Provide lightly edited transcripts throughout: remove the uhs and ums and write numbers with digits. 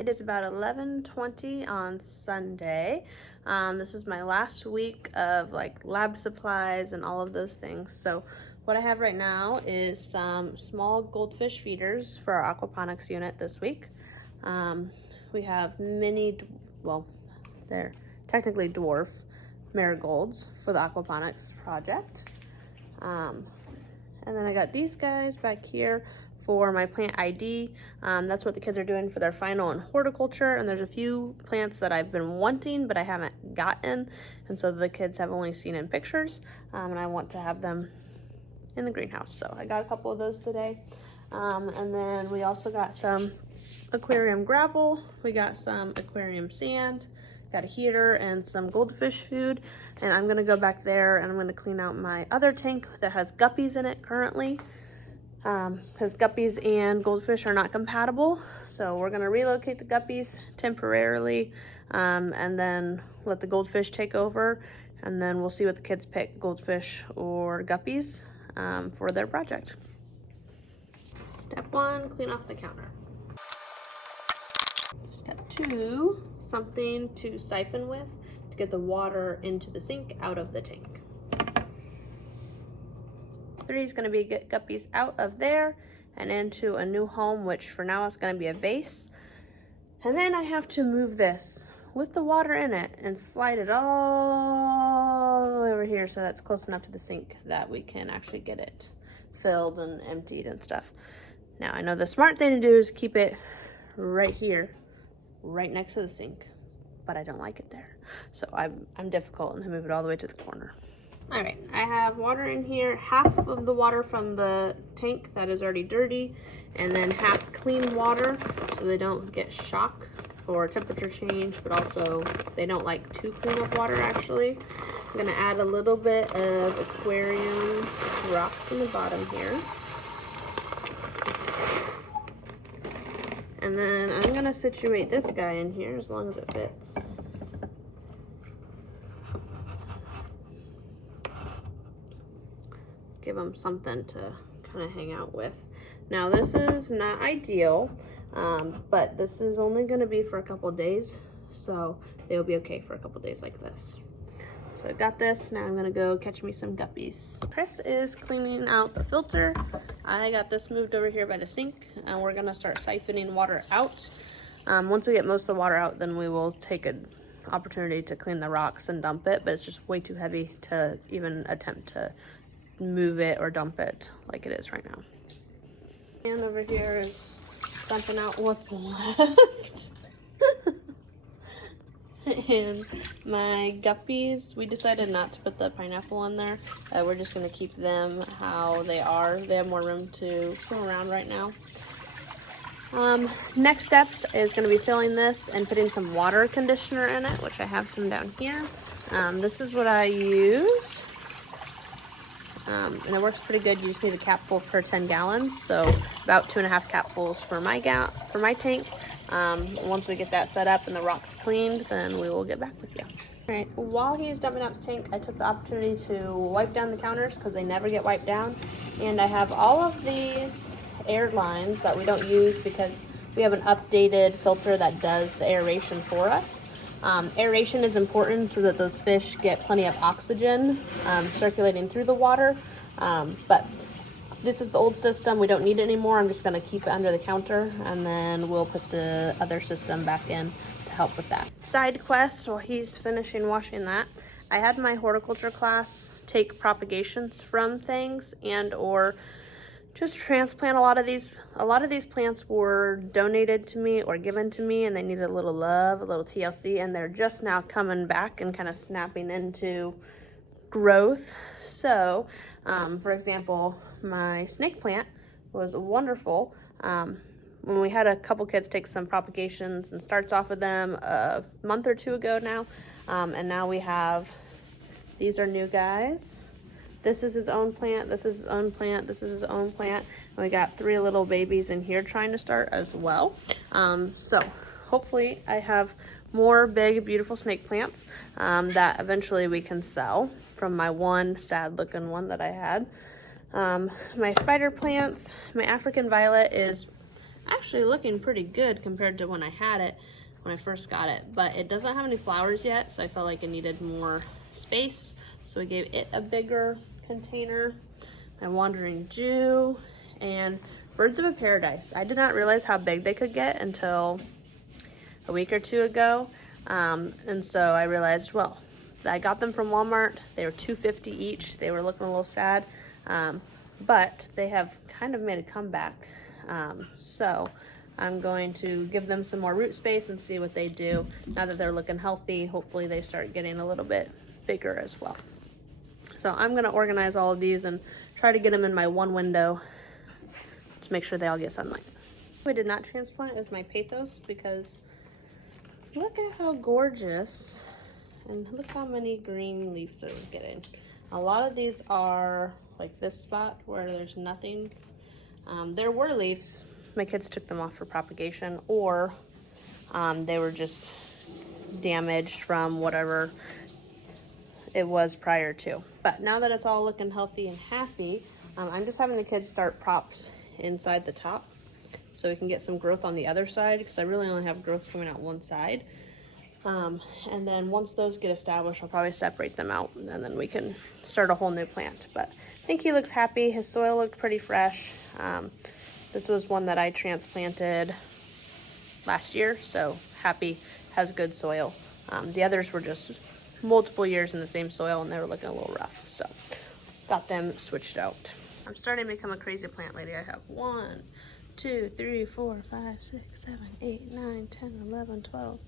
It is about 11:20 on Sunday. This is my last week of like lab supplies and all of those things. So what I have right now is some small goldfish feeders for our aquaponics unit this week. We have well, they're technically dwarf marigolds for the aquaponics project. And then I got these guys back here for my plant ID. That's what the kids are doing for their final in horticulture, and there's a few plants that I've been wanting but I haven't gotten, and so the kids have only seen in pictures, and I want to have them in the greenhouse, so I got a couple of those today. And then we also got some aquarium gravel, we got some aquarium sand, got a heater and some goldfish food, and I'm gonna go back there and I'm gonna clean out my other tank that has guppies in it currently, because guppies and goldfish are not compatible. So we're gonna relocate the guppies temporarily, and then let the goldfish take over, and then we'll see what the kids pick, goldfish or guppies, for their project. Step 1, clean off the counter. Step 2, something to siphon with to get the water into the sink out of the tank. 3 is going to be get guppies out of there and into a new home, which for now is going to be a vase. And then I have to move this with the water in it and slide it all the way over here so that's close enough to the sink that we can actually get it filled and emptied and stuff. Now I know the smart thing to do is keep it right here, right next to the sink, but I don't like it there. So I'm difficult and I move it all the way to the corner. All right, I have water in here, half of the water from the tank that is already dirty, and then half clean water so they don't get shock for temperature change, but also they don't like too clean of water actually. I'm gonna add a little bit of aquarium rocks in the bottom here. And then I'm gonna situate this guy in here as long as it fits. Give them something to kind of hang out with. Now this is not ideal, but this is only going to be for a couple days, so they'll be okay for a couple days like this. So I got this. Now I'm going to go catch me some guppies. Chris is cleaning out the filter. I got this moved over here by the sink, and we're going to start siphoning water out. Once we get most of the water out, then we will take an opportunity to clean the rocks and dump it, but it's just way too heavy to even attempt to move it or dump it like it is right now. And over here is dumping out what's left. And my guppies, we decided not to put the pineapple in there. We're just going to keep them how they are. They have more room to swim around right now. Next steps is going to be filling this and putting some water conditioner in it, which I have some down here. This is what I use. And it works pretty good. You just need a capful per 10 gallons, so about 2.5 capfuls for my tank. Once we get that set up and the rocks cleaned, then we will get back with you. All right, while he's dumping out the tank, I took the opportunity to wipe down the counters because they never get wiped down. And I have all of these air lines that we don't use because we have an updated filter that does the aeration for us. Aeration is important so that those fish get plenty of oxygen circulating through the water, but this is the old system. We don't need it anymore. I'm just going to keep it under the counter, and then we'll put the other system back in to help with that. Side quest, while he's finishing washing that, I had my horticulture class take propagations from things and or just transplant a lot of these. A lot of these plants were donated to me or given to me, and they needed a little love, a little TLC, and they're just now coming back and kind of snapping into growth. So, for example, my snake plant was wonderful. When we had a couple kids take some propagations and starts off with them a month or 2 ago now, and now we have, these are new guys. This is his own plant, this is his own plant, this is his own plant, and we got 3 little babies in here trying to start as well. So hopefully I have more big, beautiful snake plants that eventually we can sell from my one sad looking one that I had. My spider plants, my African violet is actually looking pretty good compared to when I had it, when I first got it, but it doesn't have any flowers yet, so I felt like it needed more space, so I gave it a bigger container. My Wandering Jew and Birds of a Paradise. I did not realize how big they could get until a week or two ago, and so I realized, well, I got them from Walmart. They were $2.50 each. They were looking a little sad, but they have kind of made a comeback. So I'm going to give them some more root space and see what they do. Now that they're looking healthy, hopefully they start getting a little bit bigger as well. So I'm gonna organize all of these and try to get them in my one window to make sure they all get sunlight. What I did not transplant is my Pathos, because look at how gorgeous, and look how many green leaves they're getting. A lot of these are like this spot where there's nothing. There were leaves. My kids took them off for propagation, or they were just damaged from whatever it was prior to. But now that it's all looking healthy and happy, I'm just having the kids start props inside the top so we can get some growth on the other side, because I really only have growth coming out one side. And then once those get established, I'll probably separate them out, and then we can start a whole new plant. But I think he looks happy. His soil looked pretty fresh. This was one that I transplanted last year, so happy, has good soil. The others were just multiple years in the same soil, and they were looking a little rough, so got them switched out. I'm starting to become a crazy plant lady. I have 1, 2, 3, 4, 5, 6, 7, 8, 9, 10, 11, 12,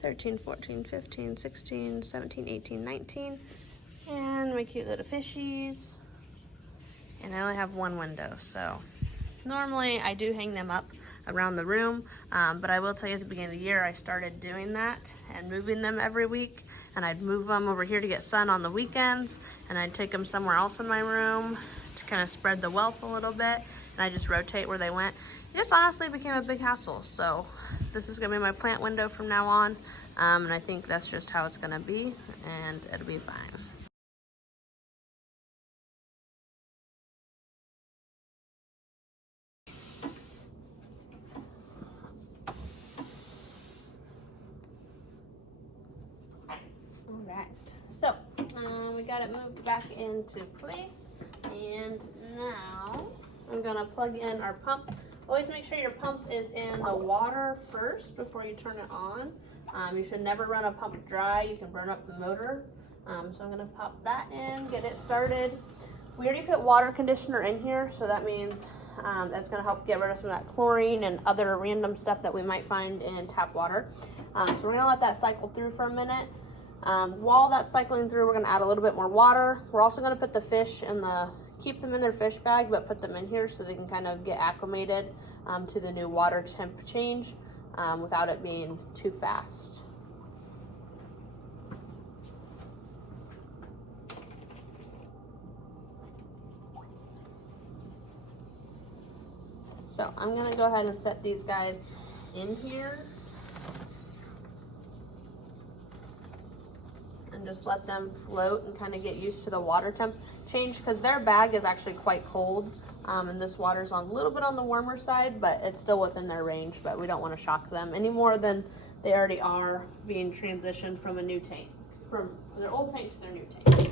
13, 14, 15, 16, 17, 18, 19, and my cute little fishies. And I only have one window, so normally I do hang them up around the room, but I will tell you at the beginning of the year I started doing that and moving them every week, and I'd move them over here to get sun on the weekends, and I'd take them somewhere else in my room to kind of spread the wealth a little bit, and I just rotate where they went. It just honestly became a big hassle, so this is gonna be my plant window from now on, and I think that's just how it's gonna be, and it'll be fine. Alright, so we got it moved back into place, and now I'm gonna plug in our pump. Always make sure your pump is in the water first before you turn it on. You should never run a pump dry. You can burn up the motor. So I'm gonna pop that in, get it started. We already put water conditioner in here, so that means that's gonna help get rid of some of that chlorine and other random stuff that we might find in tap water. So we're gonna let that cycle through for a minute. While that's cycling through, we're gonna add a little bit more water. We're also gonna put the fish in keep them in their fish bag, but put them in here so they can kind of get acclimated to the new water temp change without it being too fast. So I'm gonna go ahead and set these guys in here and just let them float and kind of get used to the water temp change, because their bag is actually quite cold, and this water's a little bit on the warmer side, but it's still within their range. But we don't want to shock them any more than they already are being transitioned from a new tank, from their old tank to their new tank.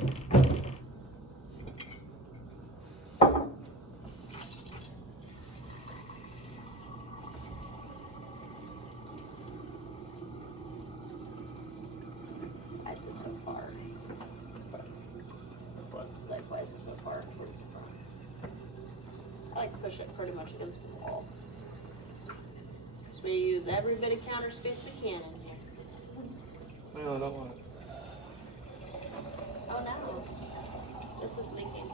I like to push it pretty much against the wall. So we use every bit of counter space we can in here. No, I don't want it. Oh no, this is leaking.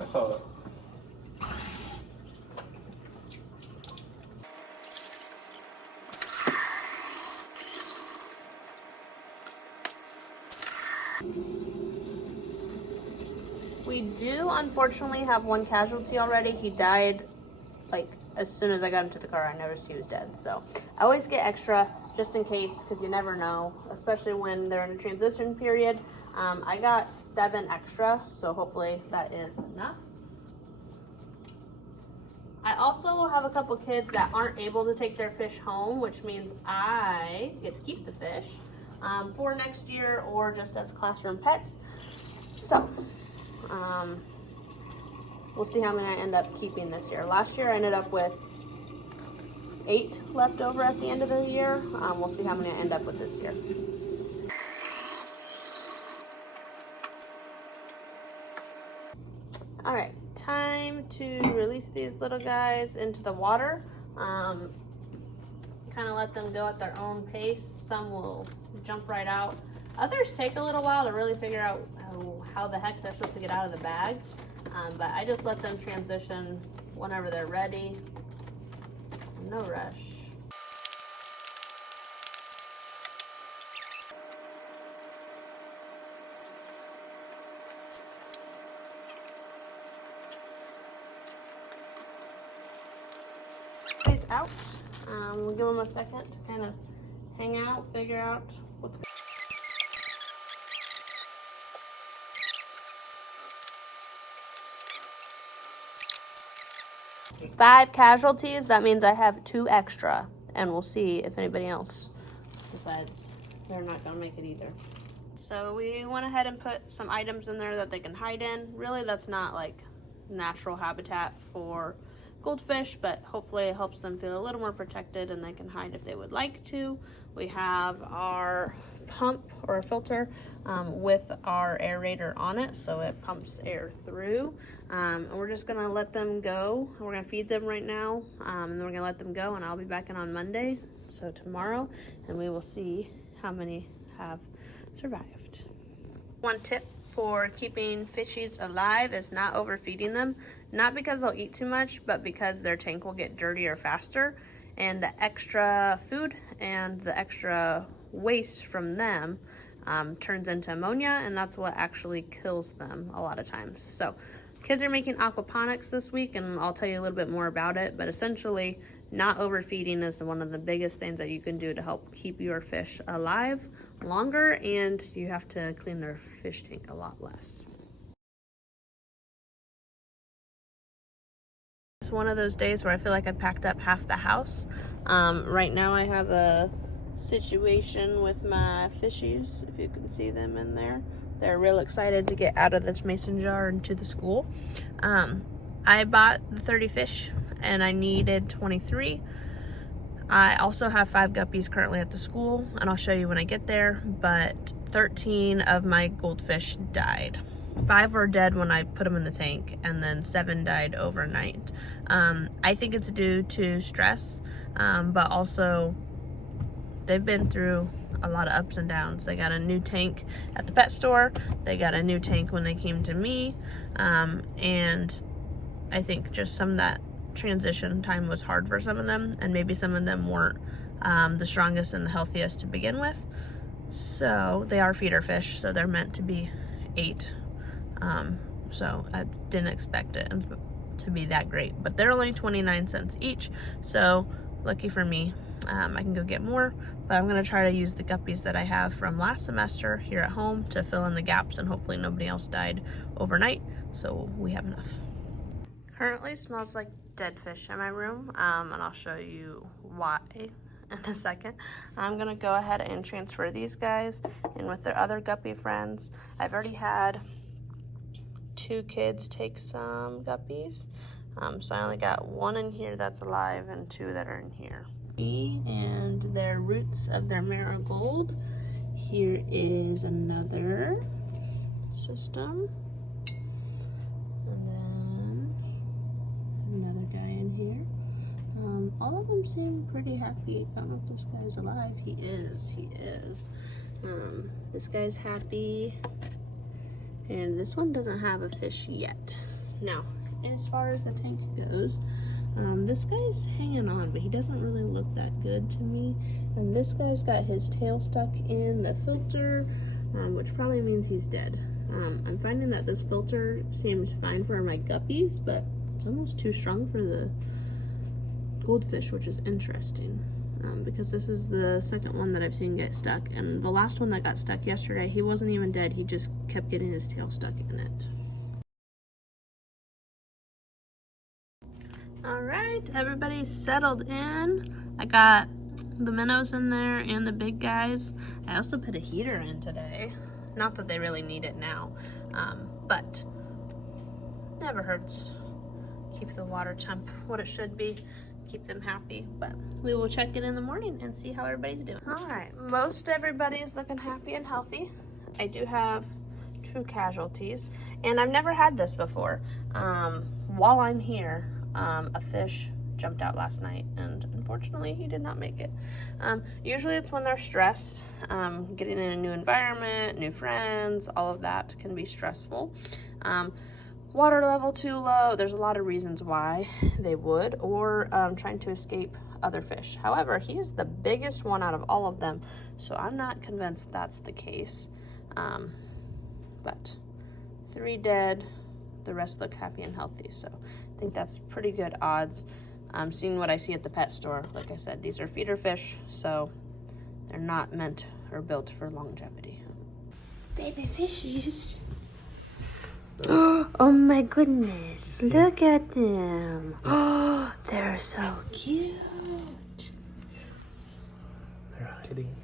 I saw that. We do unfortunately have one casualty already. He died like as soon as I got into the car. I noticed he was dead. So I always get extra just in case, because you never know, especially when they're in a transition period. I got 7 extra, so hopefully that is enough. I also will have a couple kids that aren't able to take their fish home, which means I get to keep the fish for next year or just as classroom pets. So, we'll see how many I end up keeping this year. Last year I ended up with 8 left over at the end of the year. We'll see how many I end up with this year. All right, time to release these little guys into the water. Kind of let them go at their own pace. Some will jump right out. Others take a little while to really figure out how the heck they're supposed to get out of the bag. But I just let them transition whenever they're ready. No rush. He's out. We'll give them a second to kind of hang out, figure out what's going on. 5 casualties, that means I have 2 extra, and we'll see if anybody else decides they're not gonna make it either. So we went ahead and put some items in there that they can hide in. Really, that's not like natural habitat for goldfish, but hopefully it helps them feel a little more protected and they can hide if they would like to. We have our pump or a filter with our aerator on it, so it pumps air through. And we're just gonna let them go. We're gonna feed them right now, and then we're gonna let them go, and I'll be back in on Monday, so tomorrow, and we will see how many have survived. One tip for keeping fishies alive is not overfeeding them, not because they'll eat too much, but because their tank will get dirtier faster, and the extra food and the extra waste from them turns into ammonia, and that's what actually kills them a lot of times. So kids are making aquaponics this week, and I'll tell you a little bit more about it, but essentially not overfeeding is one of the biggest things that you can do to help keep your fish alive longer, and you have to clean their fish tank a lot less. It's one of those days where I feel like I packed up half the house. Right now I have a situation with my fishies, if you can see them in there. They're real excited to get out of this mason jar into the school. I bought the 30 fish and I needed 23. I also have 5 guppies currently at the school, and I'll show you when I get there, but 13 of my goldfish died. 5 were dead when I put them in the tank, and then 7 died overnight. I think it's due to stress, but also they've been through a lot of ups and downs. They got a new tank at the pet store, they got a new tank when they came to me, and I think just some of that transition time was hard for some of them, and maybe some of them weren't the strongest and the healthiest to begin with. So they are feeder fish, so they're meant to be 8. So I didn't expect it to be that great, but they're only 29 cents each, so lucky for me. I can go get more, but I'm gonna try to use the guppies that I have from last semester here at home to fill in the gaps, and hopefully nobody else died overnight, so we have enough. Currently smells like dead fish in my room, and I'll show you why in a second. I'm gonna go ahead and transfer these guys in with their other guppy friends. I've already had 2 kids take some guppies, so I only got 1 in here that's alive and 2 that are in here. And their roots of their marigold. Here is another system. And then another guy in here. All of them seem pretty happy. I don't know if this guy's alive. He is. This guy's happy. And this one doesn't have a fish yet. Now, as far as the tank goes, this guy's hanging on, but he doesn't really look that good to me. And this guy's got his tail stuck in the filter, which probably means he's dead. I'm finding that this filter seems fine for my guppies, but it's almost too strong for the goldfish, which is interesting, because this is the second one that I've seen get stuck, and the last one that got stuck yesterday, he wasn't even dead, he just kept getting his tail stuck in it. All right. right, everybody's settled in. I got the minnows in there and the big guys. I also put a heater in today. Not that they really need it now, but never hurts. Keep the water temp what it should be, keep them happy. But we will check in the morning and see how everybody's doing. All right, most everybody is looking happy and healthy. I do have 2 casualties, and I've never had this before. While I'm here, a fish jumped out last night, and unfortunately he did not make it. Usually it's when they're stressed. Getting in a new environment, new friends, all of that can be stressful. Water level too low, there's a lot of reasons why they would, or trying to escape other fish. However, he is the biggest one out of all of them, so I'm not convinced that's the case. But 3 dead, the rest look happy and healthy, so I think that's pretty good odds. Seeing what I see at the pet store, like I said, these are feeder fish, so they're not meant or built for longevity. Baby fishies. Oh my goodness, look at them. Oh, they're so cute. They're hiding.